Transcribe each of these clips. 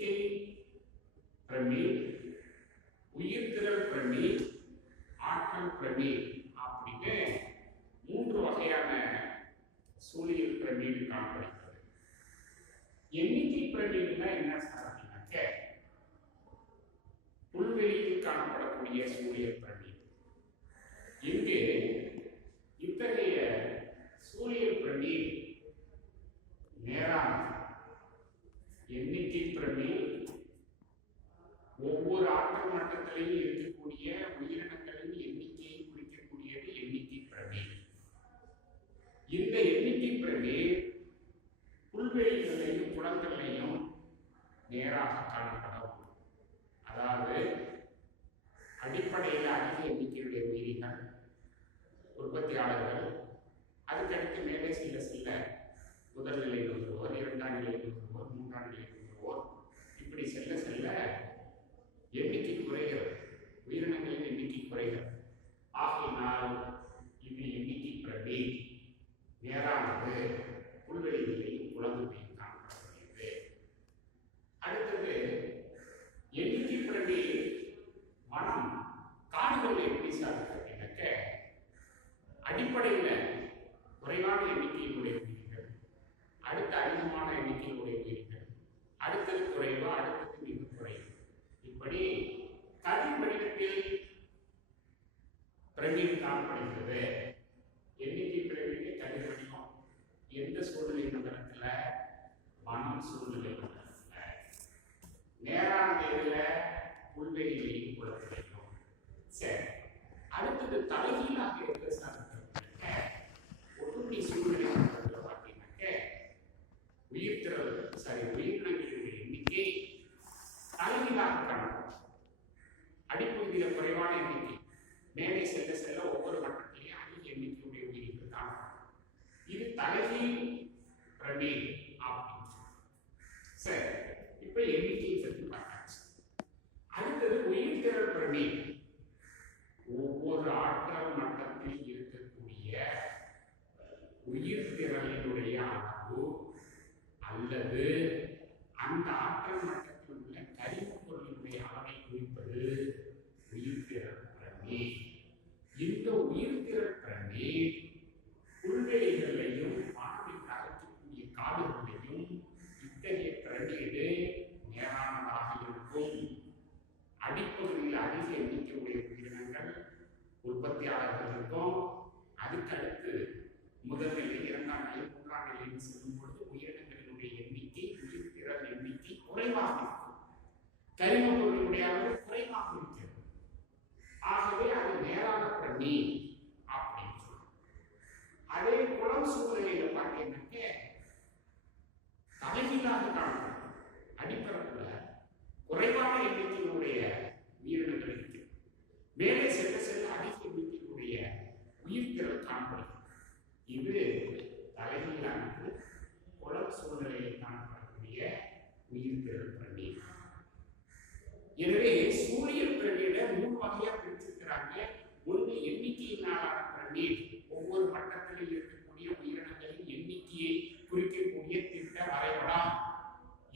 எண்ணிக்கை பிரமி, உயிர்த்திரள் பிரமி, ஆற்றல் பிரமி அப்படின்னு 3 வகையான சூழியல் பிரமீடு காணப்படுகிறது. எண்ணிக்கை பிரமீடுனா என்ன சார் அப்படின்னாக்க, புல்வெளியில் காணப்படக்கூடிய சூழியல் பிரமீடு. இங்கு இத்தகைய சூழியல் பிரமீடு நேரான எண்ணிக்கை பிரமீடு ஒவ்வொரு ஆற்றல் மட்டத்திலையும் இருக்கக்கூடிய உயிரினங்களின் எண்ணிக்கையை குறிக்கக்கூடியது எண்ணிக்கை பிரமீடு. இந்த எண்ணிக்கை பிரமீடு புல்வெளிகளையும் குளங்களையும் நேராக காணப்படும். அதாவது அடிப்படையில் அதிக எண்ணிக்கையுடைய உயிரினங்கள், உற்பத்தியாளர்கள், அதுக்கடுத்து மேலே செல்ல முதல் நிலை நுகர்வோர், 2ஆம் நிலை நுகர்வோர், 3ஆம் நிலை நுகர்வோர், இப்படி செல்ல எண்ணிக்கை குறைகிறது, உயிரினங்களின் எண்ணிக்கை குறைகிறது. ஆகையினால் இது எண்ணிக்கை பிரமீடு நேரானது புல்வெளிகளையும் குளங்களையும் காணப்படுகிறது. அடுத்தது எண்ணிக்கை பிரமீடு வனம், காடுகள் எப்படி சார்ந்தது அப்படின்னாக்க, அடிப்படையில் குறைவான எண்ணிக்கையினுடைய உயிர்கள், அடுத்த அதிகமான எண்ணிக்கையினுடைய உயிர்கள், அடுத்தது குறைவு, அடுத்தது மிக குறைவு, இப்படி கதிர் வடிவத்தில் பிரமீடு காணப்படுகிறது. எண்ணிக்கை பிரமீடு கதிர் வடிவம் எந்த சூழ்நிலை மண்டலத்தில்? வனம் சூழ்நிலை மண்டலத்தில். நேரான நேரில் புல்வெளிகளையும் குளங்களையும். சரி, அடுத்தது தலைகீழாக இருக்க சார் ஒட்டுண்ணி சூழ்நிலை மண்டலத்தில் பார்த்தீங்கன்னாக்க உயிர்த்திரள் உயிரினங்களுடைய எண்ணிக்கை தலைகீழாக காணப்படும். அடிப்பகுதியில் குறைவான எண்ணிக்கை, மேலே செல்ல ஒவ்வொரு மட்டத்திலையும் அதிக எண்ணிக்கையுடைய உயிரினங்கள் காணப்படும். இது தலைகீழ் பிரமீடு அப்படின்னு. சரி, இப்ப எண்ணிக்கையை பற்றி பார்த்தாச்சு. அடுத்தது உயிர்த்திரள் பிரமீடு. ஒவ்வொரு ஆற்றல் மட்டத்தில் இருக்கக்கூடிய உயிர்த்திரளினுடைய அளவு அல்லது அந்த ஆற்றல் மட்டத்தில் உள்ள கரிம பொருளினுடைய அளவை குறிப்பது உயிர்த்திரள் பிரமீடு. இந்த உயிர்த்திரள் பிரமீடு புல்வெளிகளையும் வானவில் அகற்றக்கூடிய காடுகளையும் இத்தகைய பிரமீடு நேரானதாக இருக்கும். அடிப்பகுதியில் அதிக எண்ணிக்கையுடைய உயிரினங்கள், உற்பத்தியாளர்கள் இருக்கும். அதுக்கடுத்து முதல் நிலை, 2ஆம் நிலை, 3ஆம் நிலையில் செல்லும் பொழுது உயிரினங்களினுடைய எண்ணிக்கை, உயிர்த்திரள் எண்ணிக்கை குறைவாக இருக்கும். கரிம பொருளினுடைய அளவு குறைவாக இருக்கிறது. ஆகவே அது நேரான பிரமீடு அப்படின்னு சொல்றோம். அதே குளம் சூழ்நிலையில பார்த்தீங்கன்னாக்க தலைகீழாக காணப்படும். அடிப்பரப்புல குறைவான எண்ணிக்கையினுடைய உயிரினங்கள் இருக்கிறது. மேலே செல்ல அதிக எண்ணிக்கையினுடைய உயிர்த்திரள் காணப்படுகிறது. இது தலைகீழானது குளம் சூழ்நிலையில் காணப்படக்கூடிய உயிர்த்திரள் பிரமீடு. எனவே சூழியல் பிரமீடை 3 வகையா பிரிச்சிருக்கிறாங்க. ஒன்று எண்ணிக்கையினாலான பிரமீடு, ஒவ்வொரு மட்டத்திலும் இருக்கக்கூடிய உயிரினங்களின் எண்ணிக்கையை குறிக்கக்கூடிய திட்ட வரைபடம்.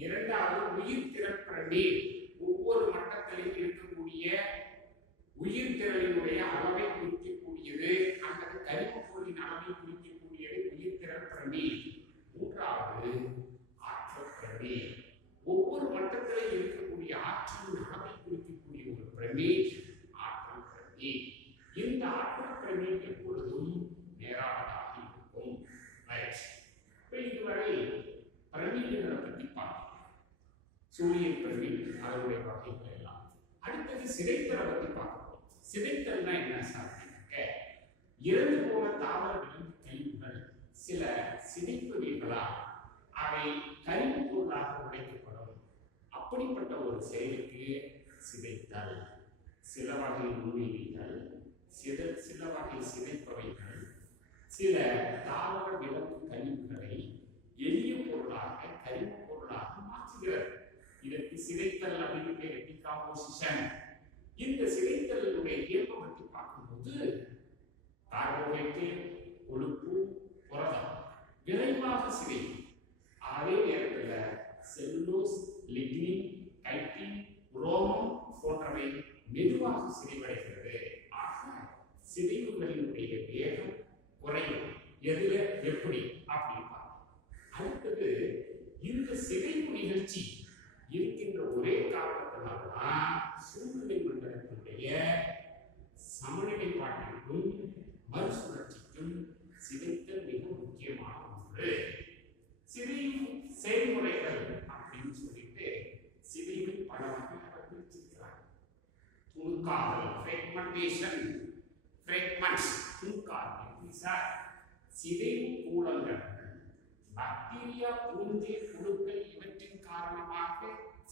2வது உயிர்த்திரள் பிரமீடு, ஒவ்வொரு மட்டத்திலும் இருக்கக்கூடிய உயிர்த்திரளினுடைய அளவை குறிக்கக்கூடியது அல்லது கரிம பொருளின் அளவை குறிக்கக்கூடியது உயிர்த்திரள் பிரமீடு. 3வது ஆற்றல் பிரமீடு, ஒவ்வொரு மட்டத்திலும் இருக்கக்கூடிய ஆற்றலின் அளவை குறிக்கக்கூடிய ஒரு பிரமீடு ஆற்றல் பிரமீடு. இந்த ஆற்றல் பிரமீடு எப்பொழுதும் நேரானதாக இருக்கும். இதுவரை பிரமீடுகளை பற்றி பார்க்கலாம். சூழியல் பிரமீடு, அதனுடைய வகைகள் எல்லாம். அடுத்தது சிதைத்தலை பற்றி பார்க்கலாம். சிதைத்தல்னா என்ன சார்? இறந்து போன தாவர விலங்கு கழிவுகள் சில சிதைப்பு நீர்களால் அவை கரிம பொருளாக உடைக்கப்படும். அப்படிப்பட்ட ஒரு செயலுக்கு சிதைத்தல். சில வகை நுண்ணுயிரிகள், சில வகை சிதைப்பவைகள் சில தாவர விலங்கு கழிவுகளை எளிய பொருளாக கரிம பொருளாக மாற்றுகிறது. இதற்கு சிதைத்தல் அப்படின்னு பேர், டிகாம்போசிஷன். இந்த சிதைத்தலுடைய இயல்பை பற்றி பார்க்கும்போது கார்போஹைட்ரேட், கொழுப்பு, புரதம் விரைவாக சிதைக்கும். அதே நேரத்தில் செல்லுலோஸ், லிக்னின், எழுச்சி இருக்கின்ற ஒரே காரணத்தினால்தான் சூழ்நிலை மண்டலத்தினுடைய சமநிலைப்பாட்டிற்கும் மறுசுழற்சிக்கும் சிதைத்தல் மிக முக்கியமான ஒன்று. சிதையும் செயல்முறைகள் அப்படின்னு சொல்லிட்டு சிதைவை பல வகையாக பிரிச்சிருக்கிறார். துணுக்காதல், ஃப்ராக்மெண்டேஷன், ஃப்ராக்மெண்ட்ஸ், துணுக்காதல், சிதைவு கூலங்கள், பாக்டீரியா, பூஞ்சை, புழுக்கள் இவற்றின் காரணமாக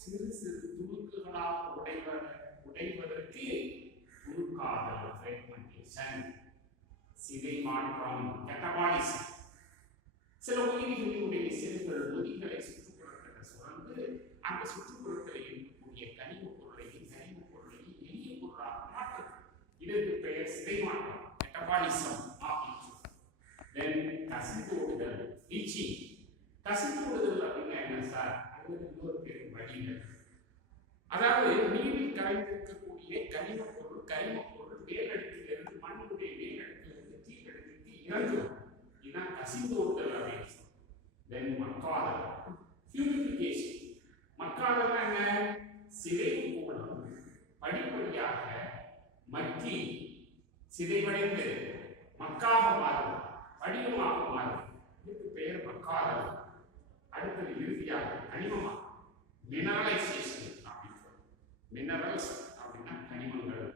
சிறு சிறு துணுக்குகளாக உடைவதற்கு துணுக்காதல், ஃப்ராக்மெண்டேஷன். சிதை மாற்றம், மெட்டபாலிசம். சில உயிரிகளினுடைய செல்கள் நொதிகளை சுற்றுப்புறத்தில் சுரந்து அந்த சுற்றுப்புறத்தில் இருக்கக்கூடிய கனிமப் பொருளையும் எளிய பொருளாக மாற்றும். இதற்கு பெயர் சிதை மாற்றம், மெட்டபாலிசம் அப்படின்னு சொல்றோம். கசிந்தோடுதல், லீச்சிங். கசிந்தோடுதல் அப்படின்னா என்ன சார்? அது இன்னொரு பேர் வடிதல். அதாவது நீரில் கரைந்திருக்கக்கூடிய கனிமப் பொருள் மேலடுக்கிலிருந்து மண்ணுடைய மேலடுக்கிலிருந்து கீழடுக்கு இறங்கும். இதுதான் கசிந்தோடுதல் அப்படின்னு சொல்றோம். மக்காதல், ஹியூமிடிஃபிகேஷன். மக்காதல் என்ன? சிதைவு மூலம் படிப்படியாக மக்கி சிதைவடைந்து மக்காக மாறும், படிவமாக மாறும். இதுக்கு பெயர் மக்காதல். அடுத்தது இறுதியாக கனிமமாக மினரலைசேஷன் அப்படின்னு சொல்றோம். மினரல்ஸ் அப்படின்னா கனிமங்கள்.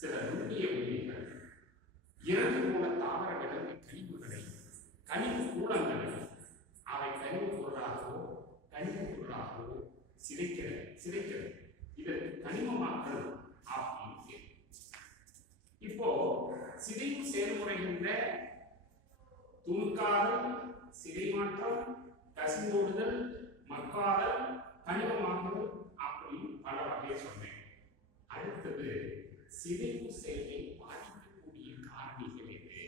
சில நுண்ணிய உயிரிகள் இறந்து போன தாவர விலங்கு கனிமங்களை, கனிம கூலங்களை அவை கனிம பொருளாகவோ சிதைக்கிறது. இதற்கு கனிமமாக்கல் அப்படின்னு. இப்போ சிதைவு செயல்முறைகின்ற துணுக்காதல், சிதை மாற்றம், கசிந்தோடுதல், மக்காதல், கனிமமாக்கல் அப்படின்னு பல வகையை சொன்னேன். அடுத்தது சிதைவு செயலை பாதிக்கக்கூடிய காரணிகள் எது?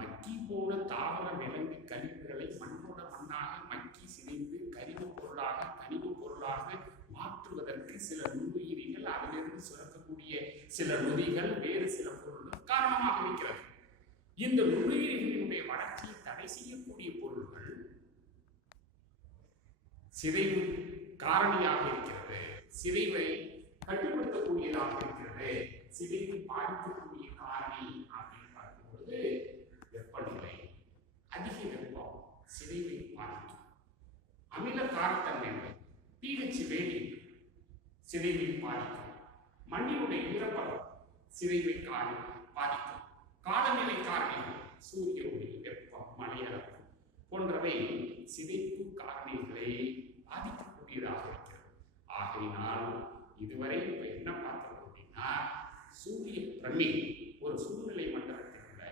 மக்கி போன தாவர விலங்கு கழிவுகளை மண்ணோட மண்ணாக மக்கி சிதைந்து கனிம பொருளாக மாற்றுவதற்கு சில நுண்ணுயிரிகள், அதிலிருந்து சுரக்கக்கூடிய சில நொதிகள், வேறு சில பொருள்கள் காரணமாக இருக்கிறது. இந்த நுண்ணுயிரிகளினுடைய வளர்ச்சியை தடை செய்யக்கூடிய பொருள்கள் சிதைவு காரணியாக இருக்கிறது, சிதைவை கட்டுப்படுத்தக்கூடியதாக இருக்கிறது. சிதைவை பாதிக்கக்கூடிய காரணி அப்படின்னு பார்க்கும்போது வெப்பநிலை. அதிக வெப்பம் சிதைவை பாதிக்கும். அமில காரத்தன்மை, pH வேதி சிதைவை பாதிக்கும். மண்ணினுடைய ஈரப்பதம் சிதைவை பாதிக்கும். காலநிலை காரணிகள், சூரிய ஒளி, வெப்பம், மழையளவு போன்றவை சிதைப்பு காரணிகளை பாதிக்கக்கூடியதாக இருக்கிறது. ஆகையினால் இதுவரை இப்ப என்ன பார்த்தோம் அப்படின்னா, சூரிய பிரமிட் ஒரு சூழ்நிலை மண்டலத்தில் உள்ள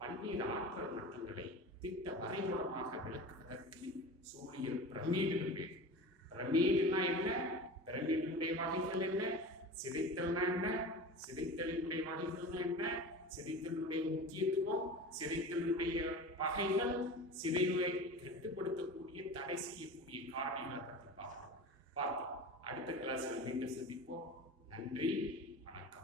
பல்வேறு ஆற்றல் மட்டங்களை திட்ட வரைபடமாக விளக்குவதற்கு சூரியன் பிரமிடு பேர். பிரமிடுனா என்ன? பிரமிடுடைய வகைகள் என்ன? சிதைத்தல்னா என்ன? சிதைத்தலினுடைய வகைகள்னா என்ன? சிதைத்தலினுடைய முக்கியத்துவம், சிதைத்தலினுடைய வகைகள், சிதைவை கட்டுப்படுத்தக்கூடிய தடை செய்யக்கூடிய காரணிகளை பற்றி பார்த்தோம். அடுத்த கிளாஸில் மீண்டும் சந்திப்போம். நன்றி.